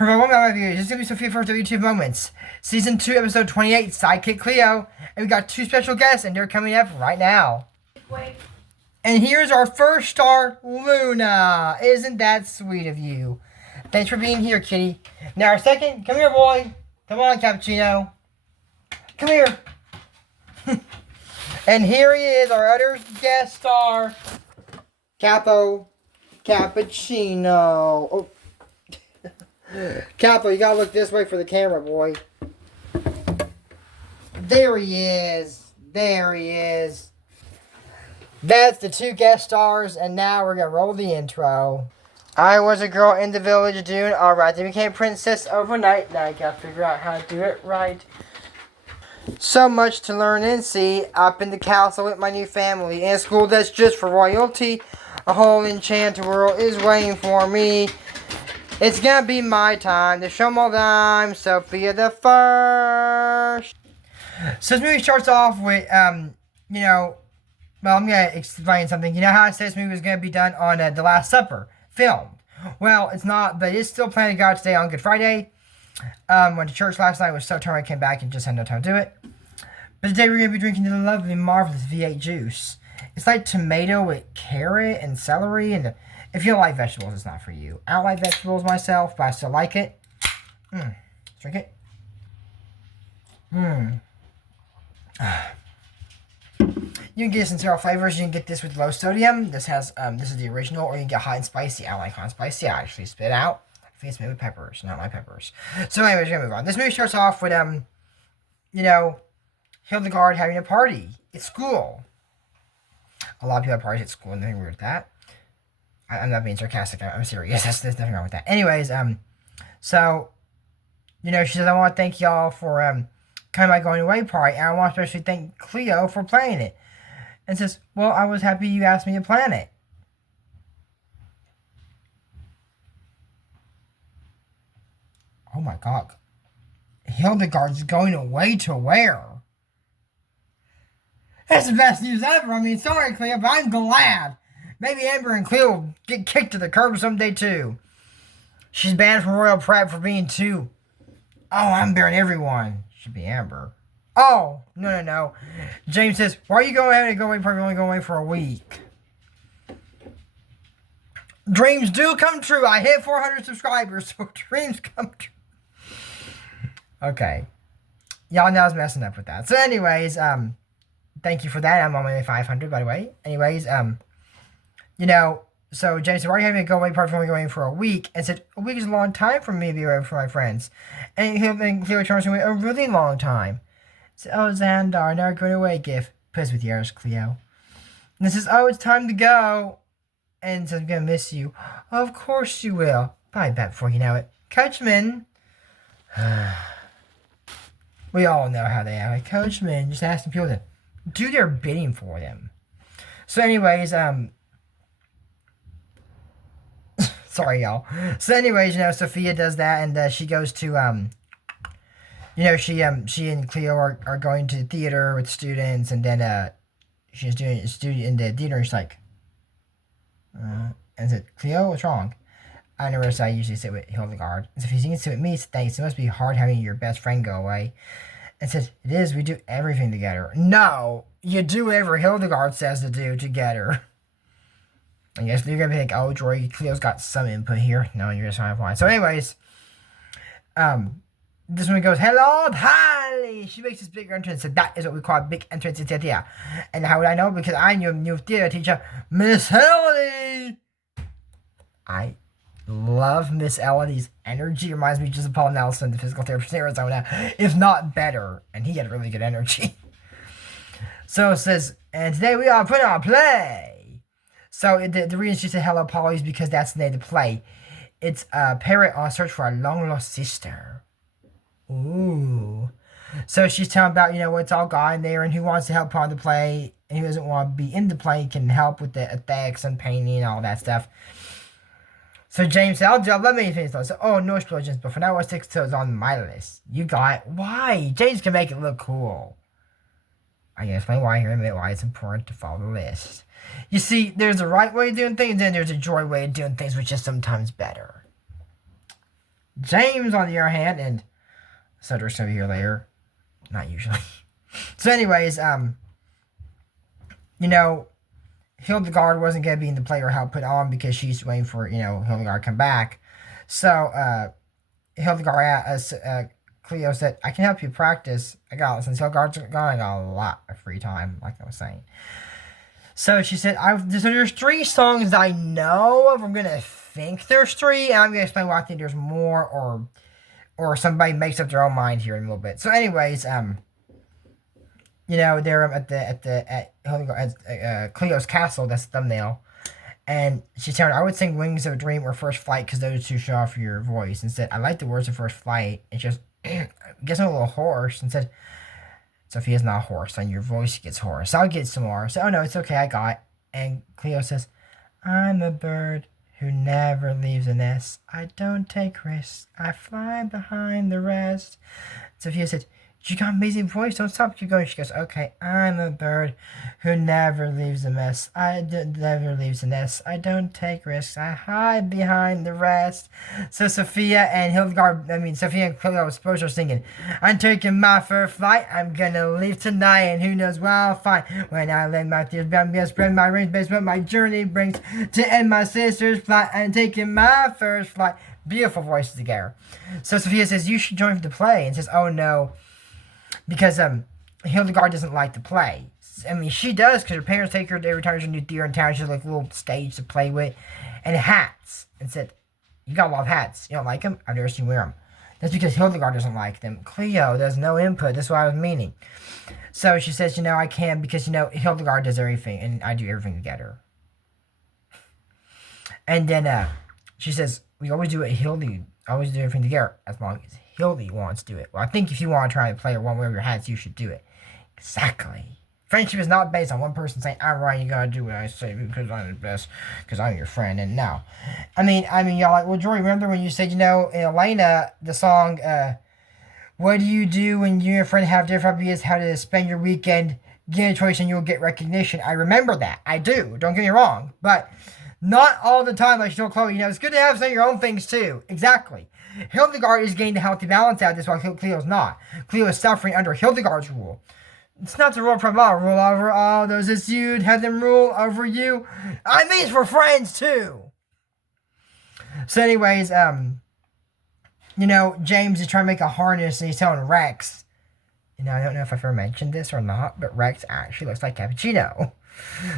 Hello, my reviews. This is going to be Sofia for WTF Moments. Season 2, Episode 28, Sidekick Clio. And we got 2 special guests, and they're coming up right now. Wait. And here's our first star, Luna. Isn't that sweet of you? Thanks for being here, kitty. Now our second, come here, boy. Come on, Cappuccino. Come here. And here he is, our other guest star, Cappuccino. Oh. Capo, you gotta look this way for the camera, boy. There he is. There he is. That's the 2 guest stars, and now we're gonna roll the intro. I was a girl in the village doing alright. They became a princess overnight. Now I gotta figure out how to do it right. So much to learn and see. Up in the castle with my new family. In a school that's just for royalty. A whole enchanted world is waiting for me. It's gonna be my time to show them all that I'm Sofia the First. So this movie starts off with, well, I'm gonna explain something. You know how I said this movie was gonna be done on The Last Supper, filmed? Well, it's not, but it's still planning to go out today on Good Friday. Went to church last night, was so tired I came back and just had no time to do it. But today we're gonna be drinking the lovely, marvelous V8 juice. It's like tomato with carrot and celery and if you don't like vegetables, it's not for you. I don't like vegetables myself, but I still like it. Let's drink it. You can get this in several flavors. You can get this with low sodium. This has this is the original, or you can get hot and spicy. I like hot and spicy. I actually spit out. I think it's made with peppers, not my peppers. So anyways, we're gonna move on. This movie starts off with Hildegard having a party at school. A lot of people have parties at school, and nothing weird with that. I'm not being sarcastic. I'm serious. There's nothing wrong with that. Anyways, so, she says, I want to thank y'all for, coming to my going away party, and I want to especially thank Clio for playing it. And says, well, I was happy you asked me to plan it. Oh my God. Hildegard's going away to where? That's the best news ever. I mean, sorry, Clio, but I'm glad. Maybe Amber and Clio will get kicked to the curb someday, too. She's banned from Royal Prep for being too... Oh, I'm bearing everyone. Should be Amber. Oh, no. James says, why are you going ahead and go away? Probably only going away for a week. Dreams do come true. I hit 400 subscribers, so dreams come true. Okay. Y'all know I was messing up with that. So anyways, thank you for that. I'm on my way 500, by the way. Anyways, so James said, why are you having a go away party for only going for a week? And said, a week is a long time for me to be away from my friends. And Cleo returns away a really long time. Said, oh, Xandar, now going away gift. Piss with yours, Cleo. And it says, oh, it's time to go. And says, I'm going to miss you. Oh, of course you will. Probably bet before you know it. Coachman. We all know how they are. Like, Coachman, just asking people to do their bidding for them. So anyways, sorry, y'all. So anyways, Sofia does that, and she goes to, she and Clio are going to theater with students, and then, she's doing a studio in the theater, and she's like, and said, Clio, what's wrong? I noticed I usually sit with Hildegard. And so if you can sit with me, thanks. It must be hard having your best friend go away. And says, it is, we do everything together. No, you do whatever Hildegard says to do together. I guess you're gonna be like, oh, Jory, Cleo's got some input here. No, you're just trying to find. So, anyways, this one goes, hello, Holly. She makes this big entrance. So that is what we call a big entrance into theater. And how would I know? Because I'm your new theater teacher, Miss Elodie. I love Miss Elodie's energy. Reminds me just of Paul Nelson, the physical therapist in Arizona, if not better. And he had really good energy. So it says, and today we are putting on a play. So the reason she said hello, Polly, is because that's the name of the play. It's a parrot on search for a long-lost sister. Ooh. So she's telling about, what's all gone there and who wants to help on the play and who doesn't want to be in the play can help with the effects and painting and all that stuff. So James said, let me finish those. So, oh, no explosions, but for now, what's 6 toes on my list? You got it. Why? James can make it look cool. I can explain why here in a minute why it's important to follow the list. You see, there's a right way of doing things, and there's a joy way of doing things, which is sometimes better. James, on the other hand, and Cedric's gonna be here later. Not usually. So anyways, you know, Hildegard wasn't gonna be in the play or help put on because she's waiting for, Hildegard to come back. So, Hildegard, Clio said, I can help you practice. I got it. Since Hildegard's gone, I got a lot of free time, like I was saying. So she said, there's 3 songs that I know of. I'm going to think there's 3, and I'm going to explain why I think there's more, or somebody makes up their own mind here in a little bit. So anyways, they're at Clio's castle. That's the thumbnail. And she said, I would sing Wings of a Dream or First Flight because those 2 show off your voice. And said, I like the words of First Flight. And just gets a little hoarse and said, Sofia's not hoarse, and your voice gets hoarse. I'll get some more. So, oh no, it's okay, I got it. And Clio says, I'm a bird who never leaves a nest. I don't take risks. I fly behind the rest. Sofia said, you got an amazing voice. Don't stop. Keep going. She goes, okay, I'm a bird who never leaves a mess. Never leaves a nest. I don't take risks. I hide behind the rest. So Sofia and Clio was supposed to be singing, I'm taking my first flight. I'm gonna leave tonight, and who knows what I'll find. When I land my tears, I'm gonna spread my wings based what my journey brings to end my sister's flight. I'm taking my first flight. Beautiful voices together. So Sofia says, you should join the play, and says, oh no. Because Hildegard doesn't like to play. I mean, she does because her parents take her every time there's a new theater in town. She has like a little stage to play with. And hats. And said, you got a lot of hats. You don't like them? I've never seen you wear them. That's because Hildegard doesn't like them. Clio, there's no input. That's what I was meaning. So she says, I can because, Hildegard does everything. And I do everything together. And then she says, we always do it always do everything together as long as Hildy wants to do it. Well, I think if you want to try and play one way of your hats, you should do it. Exactly. Friendship is not based on one person saying, I'm right, you gotta do what I say because I'm the best, because I'm your friend. And no. I mean, y'all like, well, Jory, remember when you said, in Elena, the song, what do you do when you and your friend have different ideas how to spend your weekend? Get a choice and you'll get recognition. I remember that. I do. Don't get me wrong. But not all the time, like she told Chloe, it's good to have some of your own things too. Exactly. Hildegard is getting the healthy balance out of this while Cleo's not. Cleo is suffering under Hildegard's rule. It's not the rule from all. Rule over all those as you'd have them rule over you. I mean, it's for friends too. So anyways, James is trying to make a harness and he's telling Rex. I don't know if I've ever mentioned this or not, but Rex actually looks like Cappuccino.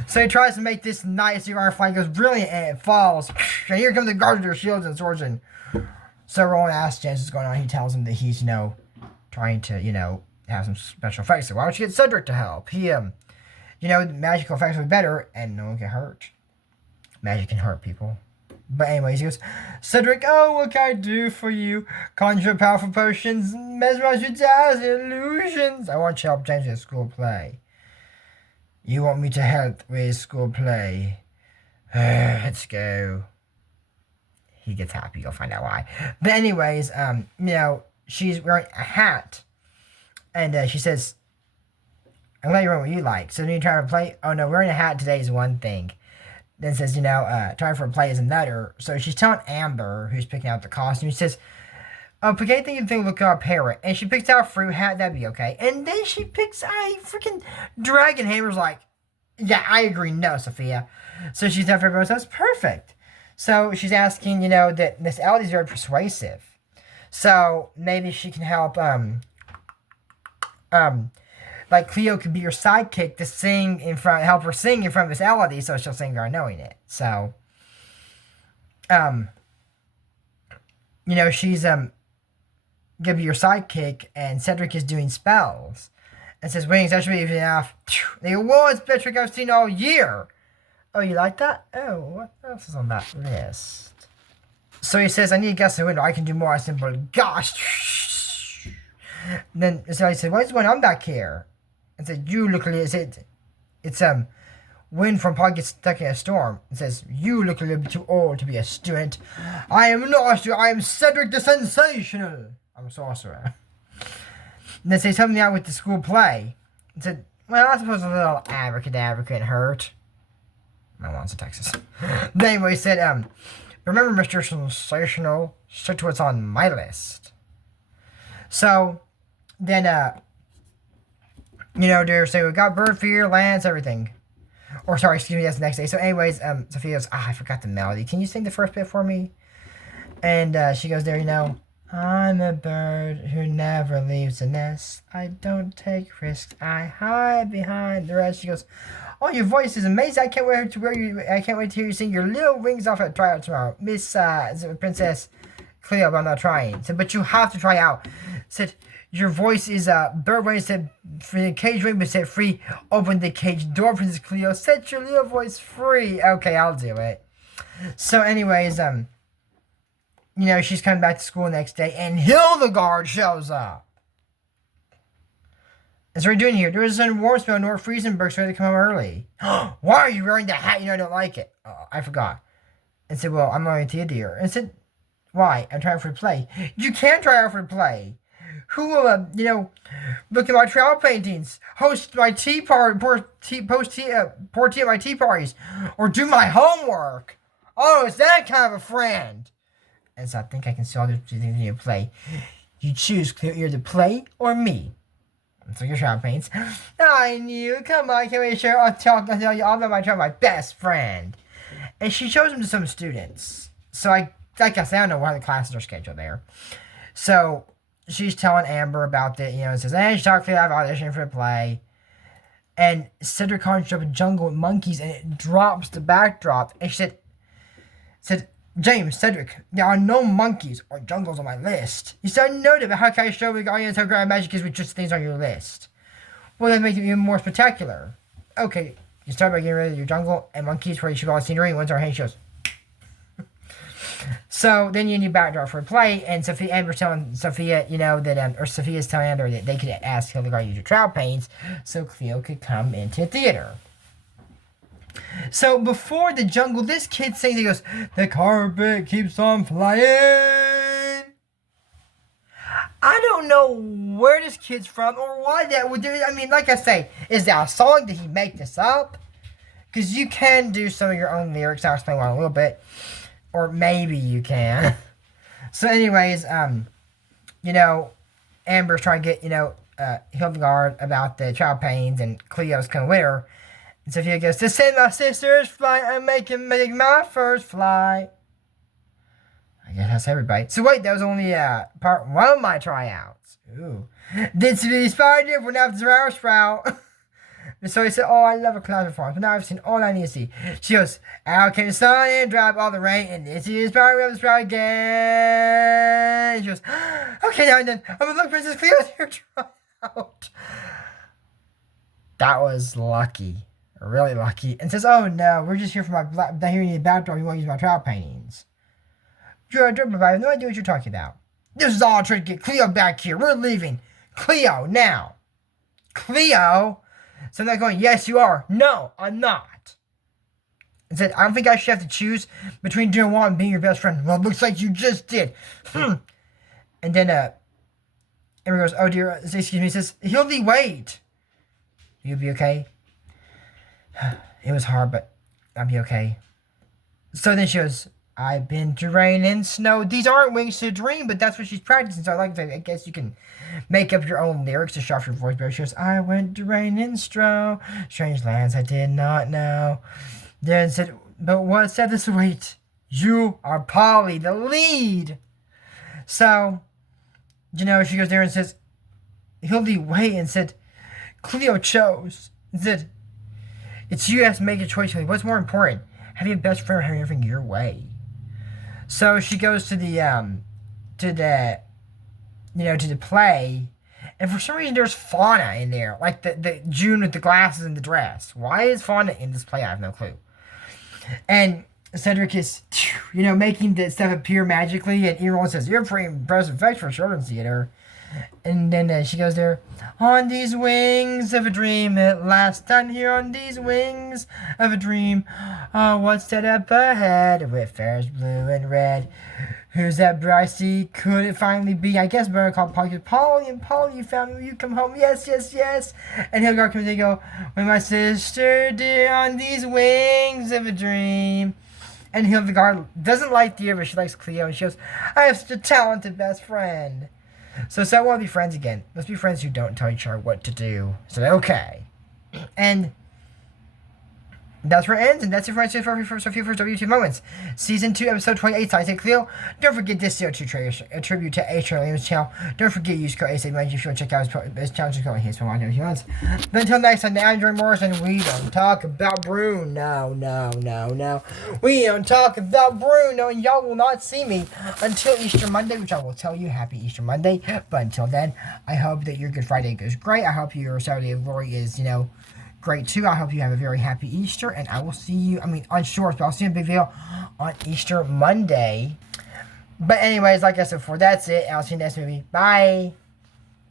So he tries to make this nice flying, goes brilliant, and it falls. And here come the guards with their shields and swords. And so Roland asks James what's going on. He tells him that he's, trying to, have some special effects. So why don't you get Cedric to help? He, magical effects will be better and no one get hurt. Magic can hurt people. But anyways, he goes, Cedric, oh, what can I do for you? Conjure powerful potions, mesmerize your doubts, illusions. I want you to help James with school play. You want me to help with school play? Let's go. He gets happy. You'll find out why. But anyways, she's wearing a hat. And she says, I'm glad you're wearing what you like. So when you try to play, oh no, wearing a hat today is one thing. Then says, time for a play is another. So she's telling Amber, who's picking out the costume, she says, oh, pick anything you think look up parrot. And she picks out a fruit hat, that'd be okay. And then she picks a freaking dragon. Hammer's like, yeah, I agree, no, Sofia. So she's after everyone says, perfect. So she's asking, that Miss Elodie's very persuasive. So maybe she can help, like Clio could be your sidekick to sing help her sing in front of Miss Elodie, so she'll sing without knowing it. So, she's gonna be your sidekick, and Cedric is doing spells, and says, "Wings, that should be enough." They go, "Whoa, it's the best trick I've seen all year." Oh, you like that? Oh, what else is on that list? So he says, "I need to guess the window. I can do more." I simple, gosh. And then so I said, "What's going on back here?" And said, "You look like it's wind from probably gets stuck in a storm." It says, "You look a little bit too old to be a student." "I am not a student. I am Cedric the Sensational. I'm a sorcerer." And then say something out with the school play. And said, "Well, I suppose a little abracadabra couldn't hurt." My mom's in Texas. But anyway, he said, Remember, Mr. Sensational, stick to what's on my list. So, then, they're saying we got bird feeder, Lance, everything. Or, sorry, excuse me, that's the next day. So, anyways, Sophia goes, I forgot the melody. Can you sing the first bit for me? And she goes there, I'm a bird who never leaves the nest. I don't take risks. I hide behind the rest. She goes, oh, your voice is amazing. I can't wait to hear you sing your little wings off at tryout tomorrow. Miss Princess Clio, but I'm not trying. Said, but you have to try out. Said, your voice is bird brain. Said, for the cage ring, but said free. Open the cage door, Princess Clio. Set your little voice free. Okay, I'll do it. So, anyways, she's coming back to school the next day, and Hildegard shows up. And so what are you doing here? There was a warm spell, North Friesenberg, so I had to come home early. Why are you wearing the hat? I don't like it. I forgot. And said, well, I'm going to you, dear. And said, why? I'm trying for the play. You can't try out for the play. Who will, look at my travel paintings, host my tea party, pour tea at my tea parties, or do my homework? Oh, is that kind of a friend? And so I think I can see all the things in your play. You choose, Clio, either the play or me. And so your travel paints. I knew. Come on, can we share? I'll tell you all about my best friend. And she shows them to some students. So I don't know why the classes are scheduled there. So she's telling Amber about it, and says, hey, she talked to me, I've auditioned for a play. And Cedric conjures up a jungle with monkeys, and it drops the backdrop. And she said, James, Cedric, there are no monkeys or jungles on my list. You said no to it, but how can I show the audience how great magic is with just things on your list? Well, that makes it even more spectacular. Okay, you start by getting rid of your jungle and monkeys where you should all scenery. Once our hand shows. So then you need backdrop for a play, and Amber's telling Sophia, that, or Sophia's telling Amber that they could ask Hildegard to use your trial paints so Clio could come into theater. So before the jungle, this kid sings, he goes, the carpet keeps on flying. I don't know where this kid's from or why that would do it. I mean, like I say, is that a song? Did he make this up? Because you can do some of your own lyrics. I'll explain why in a little bit. Or maybe you can. So anyways, Amber's trying to get, Hildegard about the child pains, and Cleo's coming with her. And Sophia goes, to send my sister's flight, I'm making my first flight. I guess that's everybody. So wait, that was only part one of my tryouts. Ooh. Did Sophia inspire you? We're not the Zara Sprout. And so he said, oh, I love a cloud performance, but now I've seen all I need to see. She goes, out came the sun and dropped all the rain, and this is inspiring me of the sprout again. And she goes, okay, now and then, I'm gonna look Princess Clio's here tryout. That was lucky. Really lucky. And says, oh no, we're just here for my hearing you backdrop. You want to use my trial paintings. I have no idea what you're talking about. This is all a trick to get Clio back here. We're leaving. Clio, now. Clio? So I'm not going, yes, you are. No, I'm not. And said, I don't think I should have to choose between doing one and being your best friend. Well, it looks like you just did. And then, Amber goes, oh dear, excuse me. He says, Hildy, wait. You'll be okay? It was hard, but I'll be okay. So then she goes, I've been to rain and snow. These aren't wings to dream, but that's what she's practicing. So I guess you can make up your own lyrics to show off your voice. But she goes, I went to rain and snow, strange lands I did not know. Then said, but what said this? Wait, you are Polly, the lead. So, she goes there and says, Hildy, wait, and said, Clio chose. And said, it's you have to make a choice. What's more important, having a best friend or having everything your way? So she goes to the play, and for some reason there's Fauna in there, like the June with the glasses and the dress. Why is Fauna in this play? I have no clue. And Cedric is, making the stuff appear magically, and everyone says, you're pretty impressive effect for children's theater. And then she goes there, on these wings of a dream at last, I'm here on these wings of a dream. Oh, what's that up ahead with fares blue and red? Who's that bright see? Could it finally be? I guess better call Polly. Polly and Polly, you found me. Will you come home? Yes, yes, yes. And Hildegard comes and go, with my sister dear on these wings of a dream. And Hildegard doesn't like Theo, but she likes Clio, and she goes, I have such a talented best friend. So I want to be friends again. Let's be friends who don't tell each other what to do. So okay. And that's where it ends, and that's it for Sofia for WTF Moments. Season 2, Episode 28, Sidekick Clio. Don't forget this CO2 a tribute to H. Williams' channel. Don't forget use code ASAP if you want to check out his channel. Just go and hit some on if you want. But until next time, I'm Andrew Morrison. We don't talk about Bruno. No. We don't talk about Bruno, and y'all will not see me until Easter Monday, which I will tell you, Happy Easter Monday. But until then, I hope that your Good Friday goes great. I hope your Saturday of Glory is, great too. I hope you have a very happy Easter, and I will see you, on shorts, but I'll see you in a big video on Easter Monday. But anyways, like I said before, that's it, and I'll see you next movie. Bye!